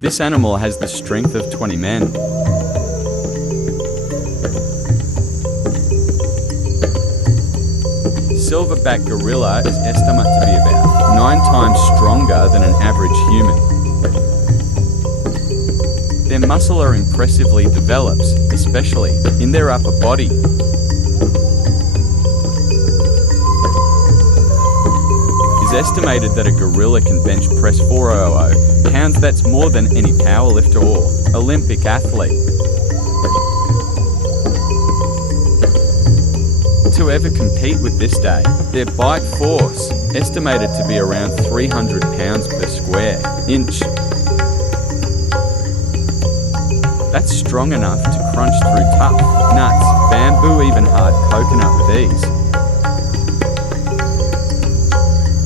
This animal has the strength of 20 men. Silverback gorilla is estimated to be about 9 times stronger than an average human. Their muscle are impressively developed, especially in their upper body. It is estimated that a gorilla can bench press 400 pounds. That's more than any powerlifter or Olympic athlete. To ever compete with this day, their bite force, estimated to be around 300 pounds per square inch. That's strong enough to crunch through tough nuts, bamboo, even hard coconut with ease.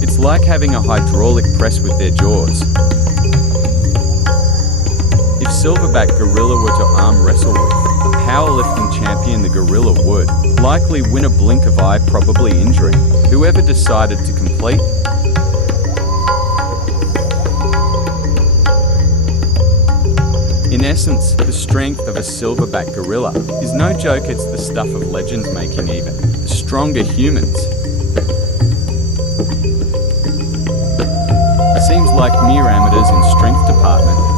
It's like having a hydraulic press with their jaws. If silverback gorilla were to arm wrestle with a powerlifting champion, the gorilla would likely win a blink of eye, probably injuring whoever decided to complete. In essence, the strength of a silverback gorilla is no joke. It's the stuff of legends, making even the stronger humans seems like mere amateurs in strength department.